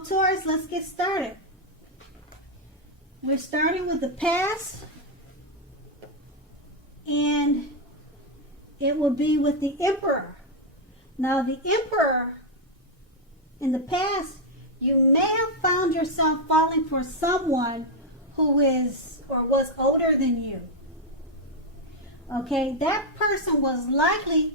Well, Taurus, let's get started. We're starting with the past, and it will be with the Emperor. Now, the Emperor, in the past, you may have found yourself falling for someone who is or was older than you. Okay, that person was likely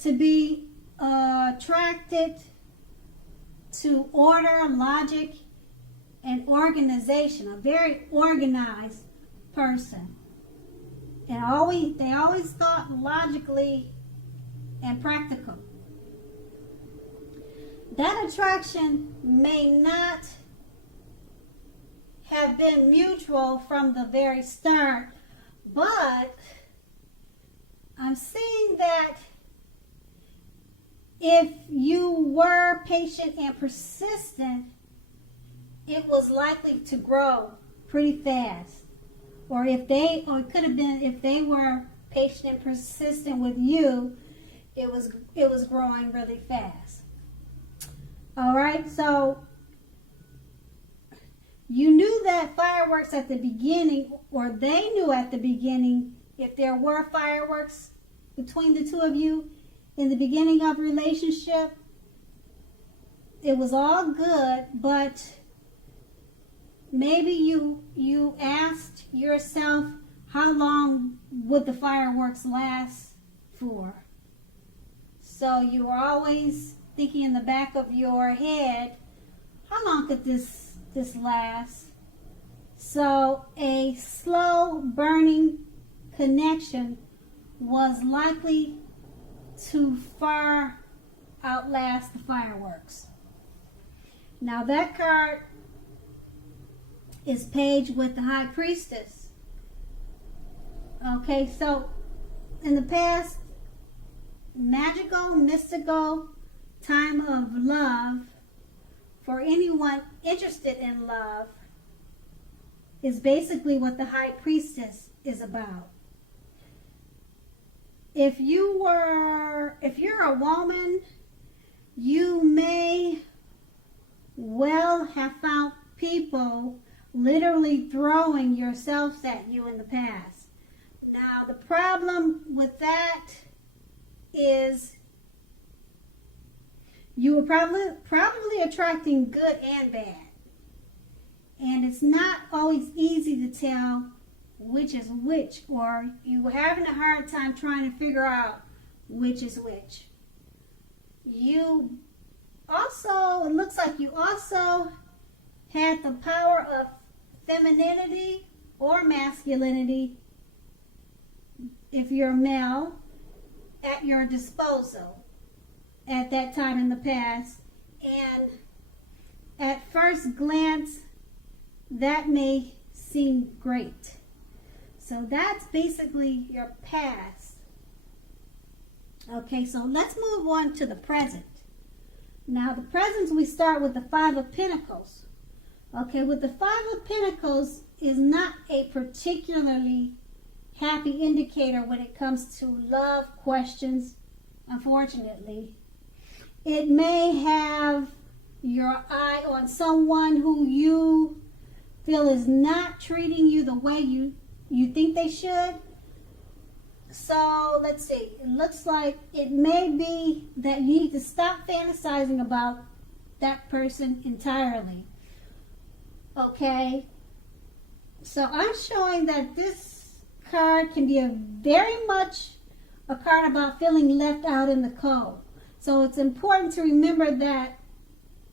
to be attracted to order, logic, and organization, a very organized person. And they always thought logically and practical. That attraction may not have been mutual from the very start, but I'm seeing that if you were patient and persistent, it was likely to grow pretty fast. Or it could have been if they were patient and persistent with you, it was growing really fast. All right, so you knew that fireworks at the beginning, or they knew at the beginning, if there were fireworks between the two of you in the beginning of a relationship, it was all good, but maybe you asked yourself, how long would the fireworks last for? So you were always thinking in the back of your head, how long could this last? So a slow burning connection was likely to far outlast the fireworks. Now that card is Page with the High Priestess. Okay, so in the past, magical, mystical time of love for anyone interested in love is basically what the High Priestess is about. If you're a woman, you may well have found people literally throwing yourselves at you in the past. Now, the problem with that is you were probably attracting good and bad. And it's not always easy to tell which is which, or you were having a hard time trying to figure out which is which. You also, it looks like you also had the power of femininity or masculinity, if you're male, at your disposal at that time in the past. And at first glance, that may seem great. So that's basically your past. Okay, so let's move on to the present. Now, the present, we start with the Five of Pentacles. Okay, with the Five of Pentacles is not a particularly happy indicator when it comes to love questions, unfortunately. It may have your eye on someone who you feel is not treating you the way you think they should. So let's see, it looks like it may be that you need to stop fantasizing about that person entirely. Okay, so I'm showing that this card can be very much a card about feeling left out in the cold. So it's important to remember that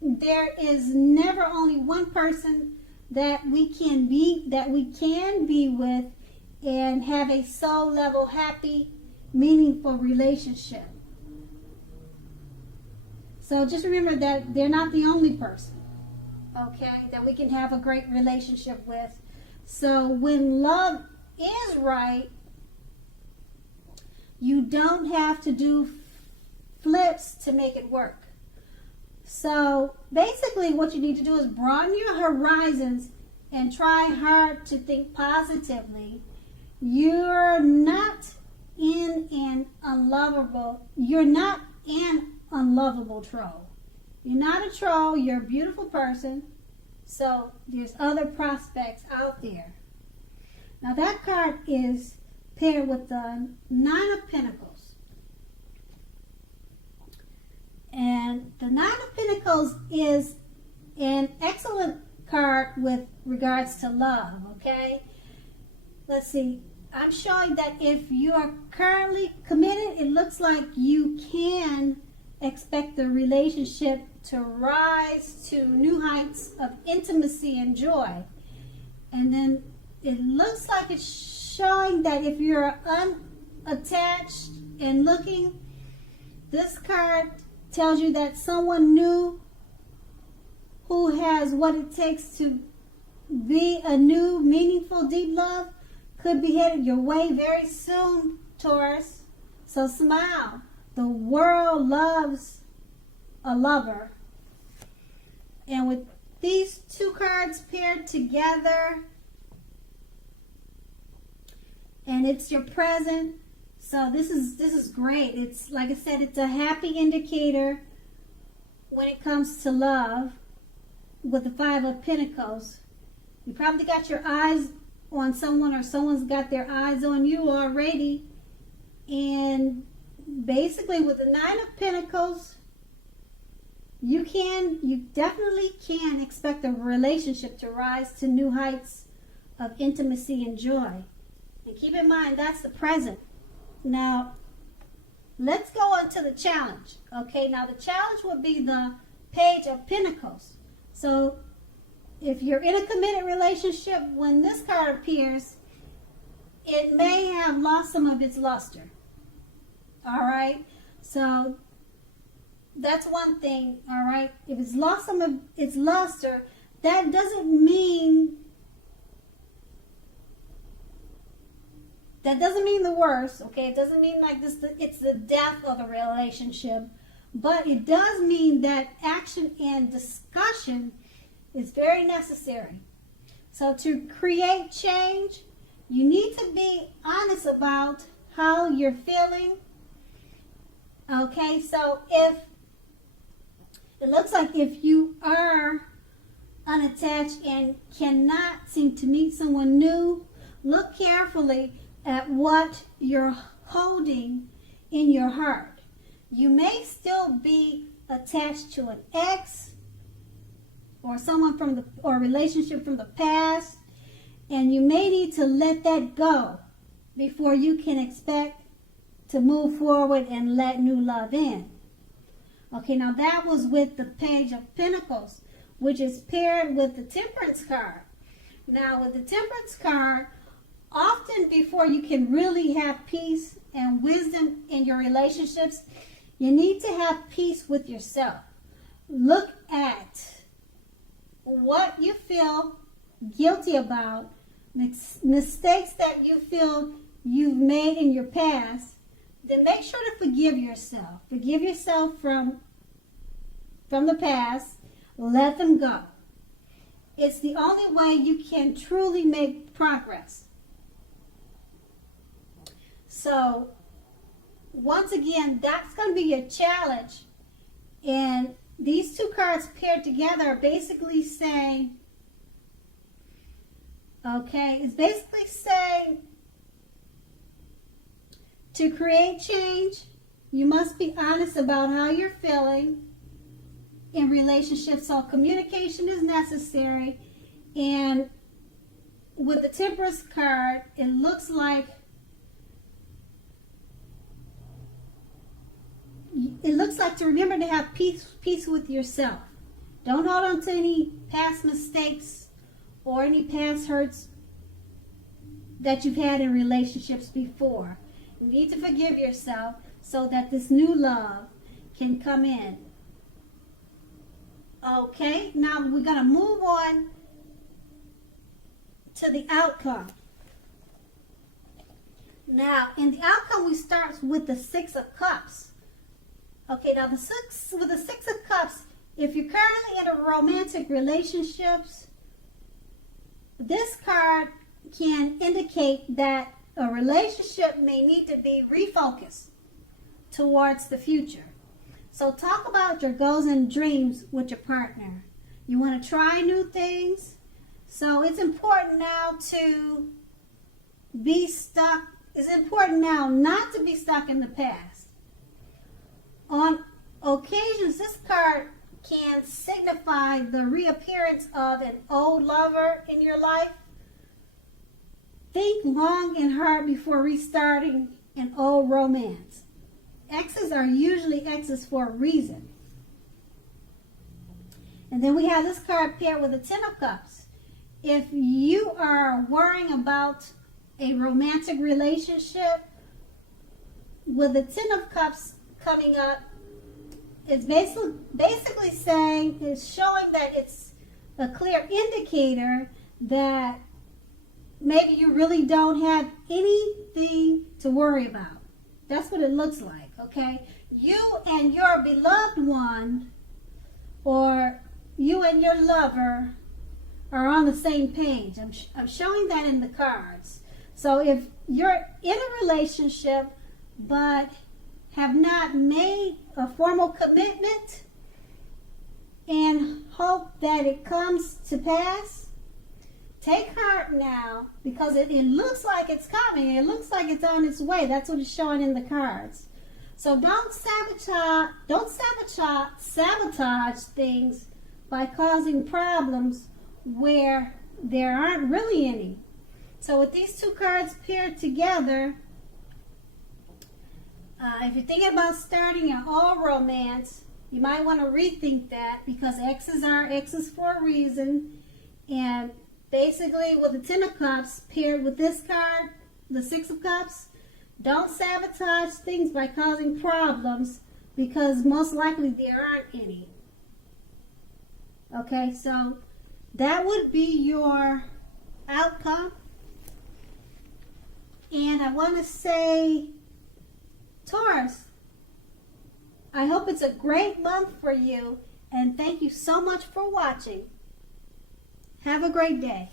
there is never only one person that we can be with and have a soul level, happy, meaningful relationship. So just remember that they're not the only person, okay, that we can have a great relationship with. So when love is right, you don't have to do flips to make it work. So basically what you need to do is broaden your horizons and try hard to think positively. You're not an unlovable troll. You're not a troll. You're a beautiful person. So there's other prospects out there. Now that card is paired with the Nine of Pentacles. And the Nine of Pentacles is an excellent card with regards to love, okay? Let's see. I'm showing that if you are currently committed, it looks like you can expect the relationship to rise to new heights of intimacy and joy. And then it looks like it's showing that if you're unattached and looking, this card tells you that someone new who has what it takes to be a new, meaningful, deep love could be headed your way very soon, Taurus. So smile. The world loves a lover. And with these two cards paired together, and it's your present, so this is great. It's like I said, it's a happy indicator when it comes to love. With the Five of Pentacles, you probably got your eyes on someone, or someone's got their eyes on you already. And basically with the Nine of Pentacles, you definitely can expect a relationship to rise to new heights of intimacy and joy. And keep in mind, that's the present. Now, let's go on to the challenge. Okay, now the challenge would be the Page of Pentacles. So, if you're in a committed relationship, when this card appears, it may have lost some of its luster. All right? So, that's one thing, all right? If it's lost some of its luster, that doesn't mean the worst, okay? It doesn't mean like this, it's the death of a relationship. But it does mean that action and discussion is very necessary. So to create change, you need to be honest about how you're feeling. Okay, so if it looks like if you are unattached and cannot seem to meet someone new, look carefully at what you're holding in your heart. You may still be attached to an ex or someone or a relationship from the past, and you may need to let that go before you can expect to move forward and let new love in. Okay, now that was with the Page of Pentacles, which is paired with the Temperance card. Now with the Temperance card, often before you can really have peace and wisdom in your relationships, you need to have peace with yourself. Look at what you feel guilty about, mistakes that you feel you've made in your past. Then make sure to forgive yourself. Forgive yourself from the past. Let them go. It's the only way you can truly make progress. So, once again, that's going to be your challenge. And these two cards paired together are basically saying, okay, it's basically saying to create change, you must be honest about how you're feeling in relationships. So communication is necessary. And with the Temperance card, it looks like to remember to have peace with yourself. Don't hold on to any past mistakes or any past hurts that you've had in relationships before. You need to forgive yourself so that this new love can come in. Okay, now we're going to move on to the outcome. Now, in the outcome, we start with the Six of Cups. Okay, now with the Six of Cups, if you're currently in a romantic relationships, this card can indicate that a relationship may need to be refocused towards the future. So talk about your goals and dreams with your partner. You want to try new things. So it's important now to be stuck. It's important now not to be stuck in the past. On occasions, this card can signify the reappearance of an old lover in your life. Think long and hard before restarting an old romance. Exes are usually exes for a reason. And then we have this card paired with the Ten of Cups. If you are worrying about a romantic relationship, with the Ten of Cups coming up, it's basically saying, it's showing that it's a clear indicator that maybe you really don't have anything to worry about. That's what it looks like, okay? You and your beloved one, or you and your lover, are on the same page. I'm showing that in the cards. So if you're in a relationship but have not made a formal commitment and hope that it comes to pass, take heart now, because it looks like it's coming. It looks like it's on its way. That's what it's showing in the cards. So don't sabotage things by causing problems where there aren't really any. So with these two cards paired together, if you're thinking about starting an all romance, you might want to rethink that, because exes are exes for a reason. And basically with the Ten of Cups paired with this card, the Six of Cups, don't sabotage things by causing problems, because most likely there aren't any. Okay, so that would be your outcome. And I want to say, Taurus, I hope it's a great month for you, and thank you so much for watching. Have a great day.